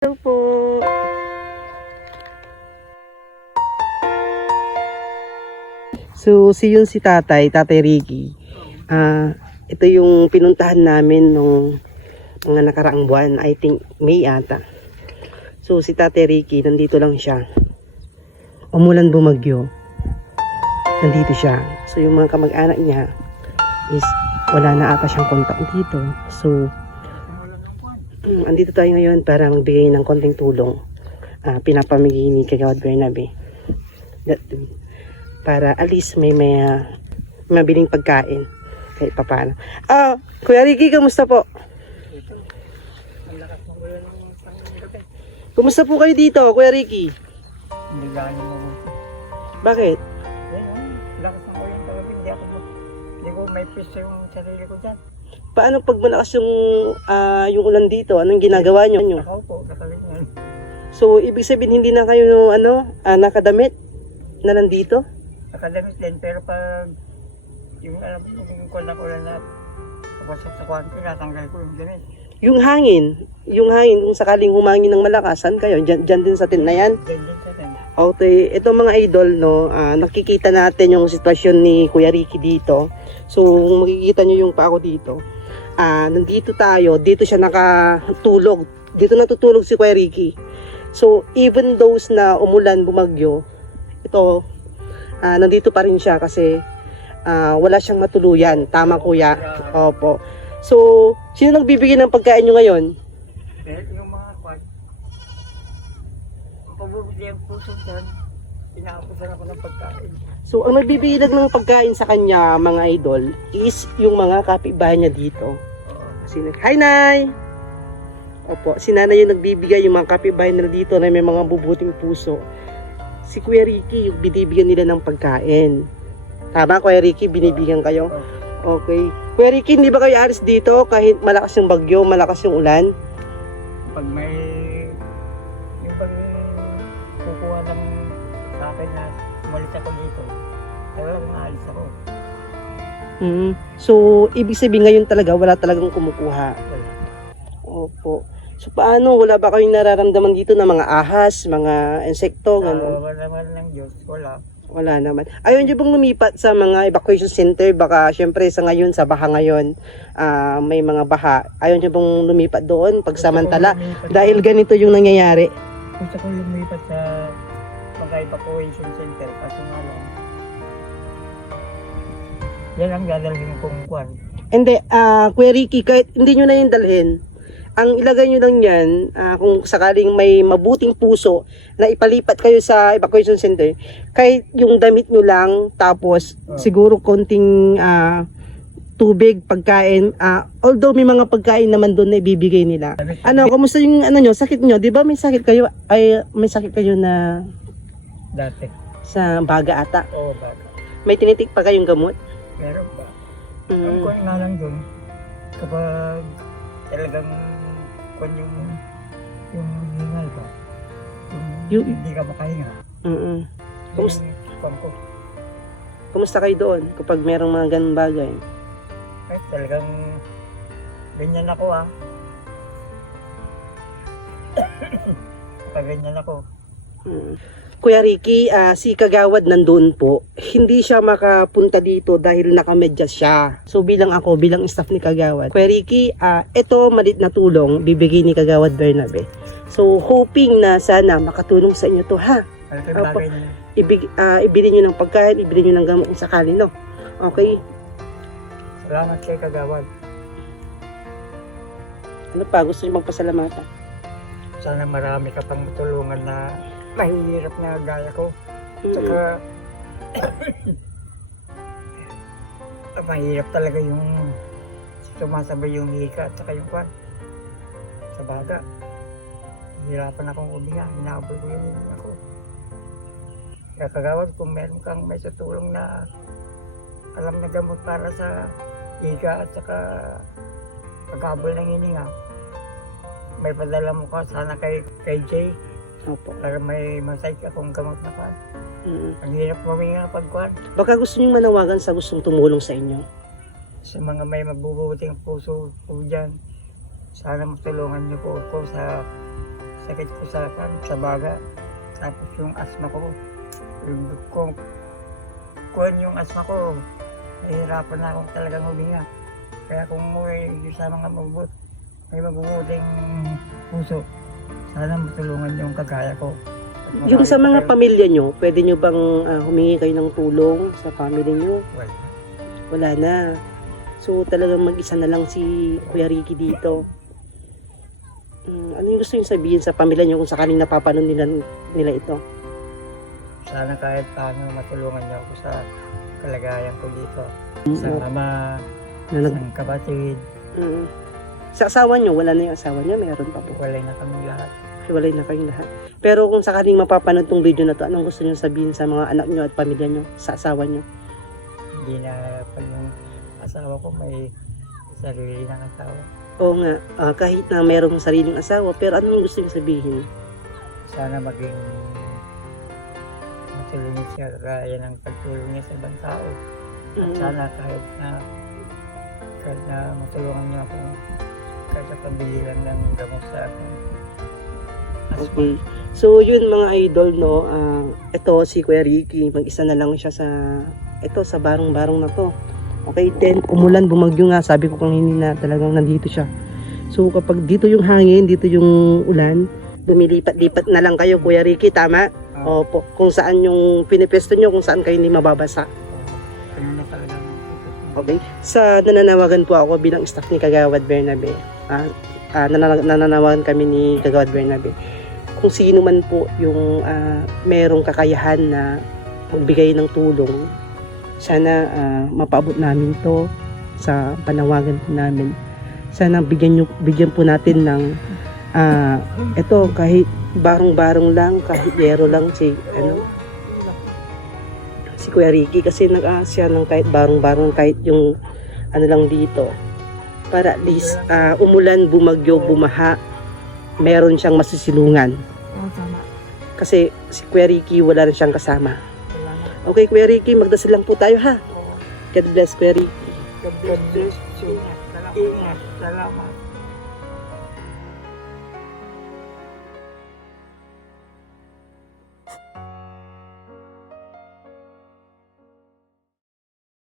Hello po. So, si Tatay Ricky. Ito yung pinuntahan namin nung mga nakaraang buwan. I think May ata. So, si Tatay Ricky, nandito lang siya. Umulan bumagyo. Nandito siya. So, yung mga kamag-anak niya is wala na ata siyang kontak dito. So, andito tayo ngayon para magbigay ng konting tulong. Pinapamigay ni Kagawad Bernabe. Para at least may mabiling pagkain kahit papaano. Kuya Ricky, kamusta po? Kumusta po kayo dito, Kuya Ricky? Hindi gano'n mo. Bakit? Lakas ng ulan talaga. Hindi ko may piso yung sarili ko dyan. Paano pag malakas yung ulan dito? Anong ginagawa nyo? Nakaupo, katalit nga. So, ibig sabihin hindi na kayo nakadamit na nandito? Nakadamit din, pero pag yung alam mo, yung kulang na kapasok sa kwan, tinatanggal ko yung damit. Yung hangin, kung sakaling humangin ng malakas, saan kayo? Diyan din sa tent na yan? Diyan din sa tent. Okay, ito mga idol, nakikita natin yung sitwasyon ni Kuya Ricky dito. So, kung makikita nyo yung pa ako dito, nandito tayo, dito siya nakatulog. Dito natutulog si Kuya Ricky. So, even those na umulan, bumagyo, ito, nandito pa rin siya kasi wala siyang matuluyan. Tama, Kuya? Opo. So, sino nagbibigay ng pagkain nyo ngayon? Yung mga kwan, ang pagbubigay ang puso dyan, pinakapusan ako ng pagkain. So, ang nagbibigay lang ng pagkain sa kanya, mga idol, is yung mga kapitbahay niya dito. Hi, Nay! Opo, si Nanay yung nagbibigay, yung mga kapitbahay nila dito na may mga bubuting puso. Si Kuya Ricky, yung binibigyan nila ng pagkain. Tama, Kuya Ricky, binibigyan kayo? Okay. Kuya Ricky, hindi ba kayo alis dito kahit malakas yung bagyo, malakas yung ulan? Pag may, yung pag kukuha ng sa akin na umalis ako dito, talagang naalis ako. So, ibig sabihin ngayon talaga, wala talagang kumukuha. Wala. Opo. So, paano? Wala ba kayong nararamdaman dito na mga ahas, mga insekto, gano'n? Wala naman ng Diyos, wala. Wala naman. Ayaw nyo bang lumipat sa mga evacuation center? Baka syempre sa ngayon, sa baha ngayon, may mga baha. Ayaw nyo bang lumipat doon pagsamantala? Dahil ganito yung nangyayari. Gusto kong lumipat sa mga evacuation center kasi nga lang. Yan ang dadalhin kong kwan. Hindi, Kuya Ricky, kahit hindi nyo na yung dalhin, ang ilagay nyo lang yan, kung sakaling may mabuting puso na ipalipat kayo sa evacuation center, kahit yung damit nyo lang, tapos siguro konting tubig, pagkain, although may mga pagkain naman doon na ibibigay nila. Kamusta yung nyo, sakit nyo? Di ba may sakit kayo, may sakit kayo na Dati. sa baga ata? Oo, baka. May tinitik pa kayong gamot? Meron ba? Ang kwan nga lang doon, kapag talagang kwan yung hingal ba? Yung hindi ka makahinga. Kumusta? Kwan ko. Kumusta kayo doon kapag merong mga ganung bagay? Ay, talagang ganyan ako Pag ganyan ako. Kuya Ricky, si Kagawad nandun po. Hindi siya makapunta dito dahil nakamedyas siya. So bilang staff ni Kagawad. Kuya Ricky, ito malit na tulong bibigay ni Kagawad Bernabe. So hoping na sana makatulong sa inyo to, ha? Malaking bagay na. Ibili nyo ng pagkain, ibili nyo ng gamot kung sakali, no? Okay? Salamat kay Kagawad. Ano pa? Gusto nyo magpasalamatan? Sana marami ka pang matulungan na mahihirap na gaya ko. Saka mahirap talaga yung sumasabay yung hika at saka yung kwan sa baga. Hirapan akong uminga, hinahabol ko yung hininga ko. Kaya Kagawad, kung meron kang may tutulong na alam na gamot para sa hika at saka paghabol ng hininga, may padala mo ka sana kay Jay. Opo. Para may masay akong gamot na kwan. Ang hirap huminga pagkwan. Baka gusto nyo manawagan sa gustong tumulong sa inyo? Sa mga may mabubuting puso po dyan, sana matulungan niyo po ako sa sakit ko sa baga. Tapos yung asma ko, yung asma ko, nahihirapan na akong talagang huminga. Kaya kung may sa mga may mabubuting puso, sana matulungan yung kagaya ko. Yung sa mga pamilya nyo, pwede nyo bang humingi kayo ng tulong sa family nyo? Well, Wala na. So talagang mag-isa na lang si Kuya Ricky dito. Ano yung gusto nyo sabihin sa pamilya nyo kung sakaling napapanood nila ito? sana kahit paano matulungan niyo ako sa kalagayan ko dito. Sa ama, Na sa kapatid, Sa asawa nyo, wala na yung asawa nyo, meron pa po. walay na kami lahat. Hiwalay na kayong lahat. Pero kung sakaling mapapanood tong video na to, anong gusto nyo sabihin sa mga anak nyo at pamilya nyo, sa asawa nyo? Hindi na pag yung asawa ko may sarili ng asawa. Oo nga, kahit na merong sariling asawa, pero anong gusto nyo sabihin? Sana maging matulungan siya gaya ng pagtulong niya sa ibang tao. At sana kahit na matulungan niya ako kahit sa pambili lang ng gamot sa akin. Okay. So yun mga idol, no, ito si Kuya Ricky, mag-isa na lang siya sa barong-barong na to. Okay, then umulan, bumagyo nga, sabi ko kanina na talagang nandito siya. So kapag dito yung hangin, dito yung ulan, lumilipat-lipat na lang kayo, Kuya Ricky, tama? Opo, kung saan yung pinipesto nyo, kung saan kayo hindi mababasa. Ano na talaga. Okay? Sa nananawagan po ako bilang staff ni Kagawad Bernabe. Nananawagan kami ni Kagawad Bernabe. Kung sino man po yung merong kakayahan na magbigay ng tulong, sana mapaabot namin to sa panawagan po namin. Sana bigyan po natin ng ito kahit barong-barong lang, kahit yero lang si Kuya Ricky, kasi nag-aasya ng kahit barong-barong, kahit yung lang dito, para at least umulan, bumagyo, bumaha, meron siyang masisilungan. Kasi si Kuya Ricky wala rin siyang kasama. Okay, Kuya Ricky, magdasal lang po tayo, ha? God bless, Kuya Ricky. God bless you. Ingat. Salamat.